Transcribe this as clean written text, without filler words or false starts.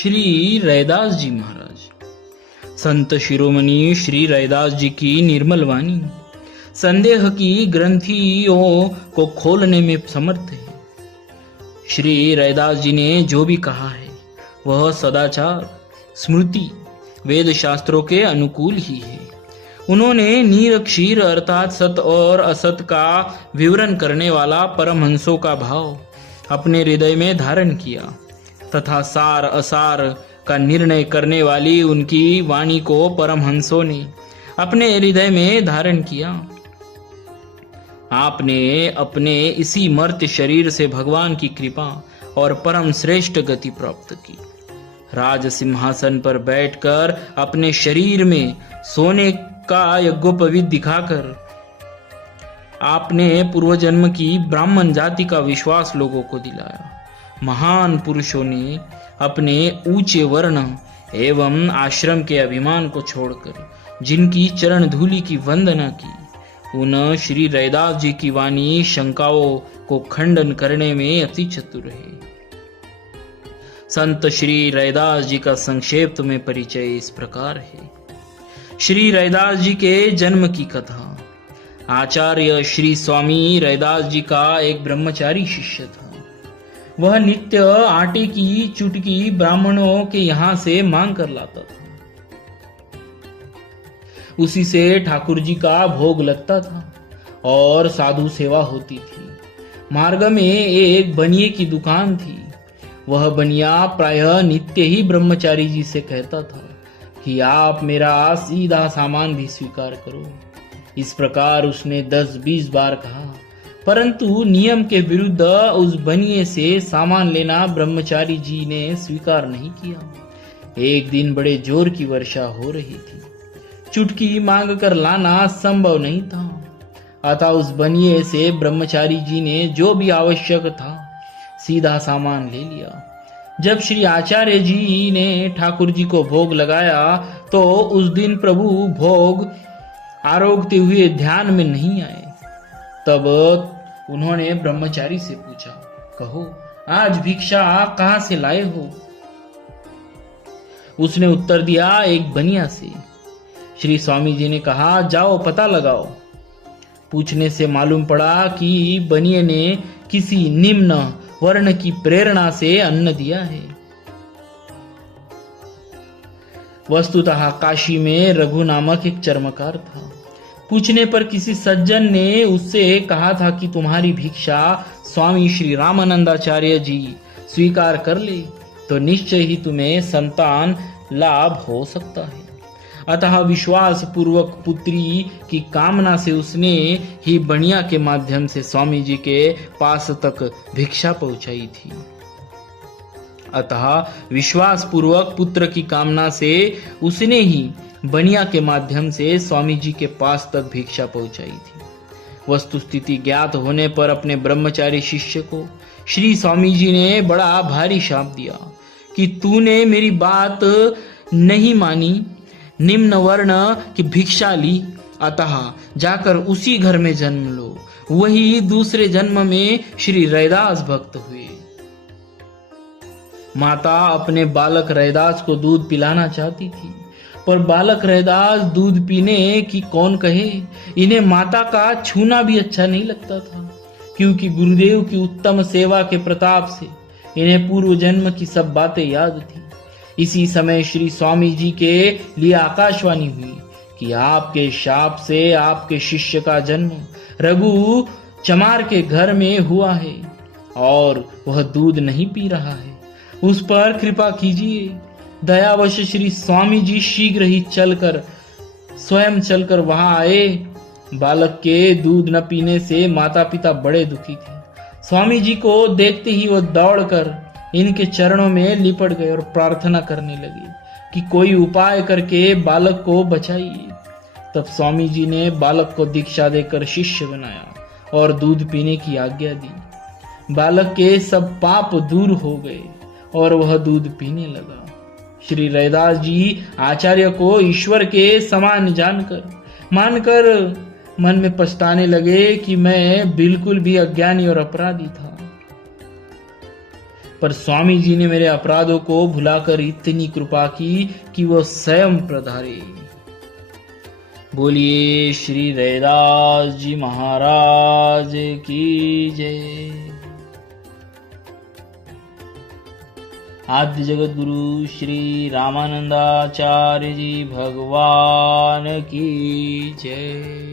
श्री रैदास जी महाराज। संत शिरोमणि श्री रैदास जी की निर्मल वाणी संदेह की ग्रंथियों को खोलने में समर्थ है। श्री रैदास जी ने जो भी कहा है वह सदाचार, स्मृति, वेद शास्त्रों के अनुकूल ही है। उन्होंने नीर क्षीर अर्थात सत और असत का विवरण करने वाला परमहंसों का भाव अपने हृदय में धारण किया तथा सार असार का निर्णय करने वाली उनकी वाणी को परमहंसों ने अपने हृदय में धारण किया। आपने अपने इसी मर्त्य शरीर से भगवान की कृपा और परम श्रेष्ठ गति प्राप्त की। राज सिंहासन पर बैठकर अपने शरीर में सोने का यज्ञोपवीत दिखाकर आपने पूर्व जन्म की ब्राह्मण जाति का विश्वास लोगों को दिलाया। महान पुरुषों ने अपने ऊंचे वर्ण एवं आश्रम के अभिमान को छोड़कर जिनकी चरण धूलि की वंदना की, उन श्री रैदास जी की वाणी शंकाओं को खंडन करने में अति चतुर है। संत श्री रैदास जी का संक्षेप में परिचय इस प्रकार है। श्री रैदास जी के जन्म की कथा। आचार्य श्री स्वामी रैदास जी का एक ब्रह्मचारी शिष्य था। वह नित्य आटे की चुटकी ब्राह्मणों के यहाँ से मांग कर लाता था। उसी से ठाकुर जी का भोग लगता था और साधु सेवा होती थी। मार्ग में एक बनिए की दुकान थी। वह बनिया प्रायः नित्य ही ब्रह्मचारी जी से कहता था कि आप मेरा सीधा सामान भी स्वीकार करो। इस प्रकार उसने 10-20 बार कहा, परंतु नियम के विरुद्ध उस बनिए से सामान लेना ब्रह्मचारी जी ने स्वीकार नहीं किया। एक दिन बड़े जोर की वर्षा हो रही थी। चुटकी मांग कर लाना संभव नहीं था, अतः उस बनिए से ब्रह्मचारी जी ने जो भी आवश्यक था सीधा सामान ले लिया। जब श्री आचार्य जी ने ठाकुर जी को भोग लगाया तो उस दिन प्रभु भोग आरोगते हुए ध्यान में नहीं आए। तब उन्होंने ब्रह्मचारी से पूछा, कहो आज भिक्षा कहां से लाए हो? उसने उत्तर दिया, एक बनिया से। श्री स्वामी जी ने कहा, जाओ पता लगाओ। पूछने से मालूम पड़ा कि बनिए ने किसी निम्न वर्ण की प्रेरणा से अन्न दिया है। वस्तुतः काशी में रघु नामक एक चर्मकार था। पूछने पर किसी सज्जन ने उससे कहा था कि तुम्हारी भिक्षा स्वामी श्री रामानंदाचार्य जी स्वीकार कर ले तो निश्चय ही तुम्हें संतान लाभ हो सकता है। अतः विश्वास पूर्वक पुत्री की कामना से उसने ही बनिया के माध्यम से स्वामी जी के पास तक भिक्षा पहुंचाई थी। अतः विश्वास पूर्वक पुत्र की कामना से उसने ही बनिया के माध्यम से स्वामी जी के पास तक भिक्षा पहुंचाई थी। वस्तुस्थिति ज्ञात होने पर अपने ब्रह्मचारी शिष्य को श्री स्वामी जी ने बड़ा भारी शाप दिया कि तूने मेरी बात नहीं मानी, निम्न वर्ण की भिक्षा ली, अतः जाकर उसी घर में जन्म लो। वही दूसरे जन्म में श्री रैदास भक्त हुए। माता अपने बालक रैदास को दूध पिलाना चाहती थी, पर बालक रैदास दूध पीने की कौन कहे। इन्हें माता का छूना भी अच्छा नहीं लगता था, क्योंकि गुरुदेव की उत्तम सेवा के प्रताप से इन्हें पूर्व जन्म की सब बातें याद थी। इसी समय श्री स्वामी जी के लिए आकाशवाणी हुई कि आपके शाप से आपके शिष्य का जन्म रघु चमार के घर में हुआ है और वह दूध नहीं पी रहा है। उस पर कृपा कीजिए। दयावश श्री स्वामी जी शीघ्र ही स्वयं चलकर वहां आए। बालक के दूध न पीने से माता पिता बड़े दुखी थे। स्वामी जी को देखते ही वो दौड़कर इनके चरणों में लिपट गए और प्रार्थना करने लगे कि कोई उपाय करके बालक को बचाइए। तब स्वामी जी ने बालक को दीक्षा देकर शिष्य बनाया और दूध पीने की आज्ञा दी। बालक के सब पाप दूर हो गए और वह दूध पीने लगा। श्री रैदास जी आचार्य को ईश्वर के समान मानकर मन में पछताने लगे कि मैं बिल्कुल भी अज्ञानी और अपराधी था। पर स्वामी जी ने मेरे अपराधों को भुलाकर इतनी कृपा की कि वो स्वयं पधारे। बोलिए श्री रैदास जी महाराज की जय। आद्य जगत गुरु श्री रामानंदाचार्य जी भगवान की जय।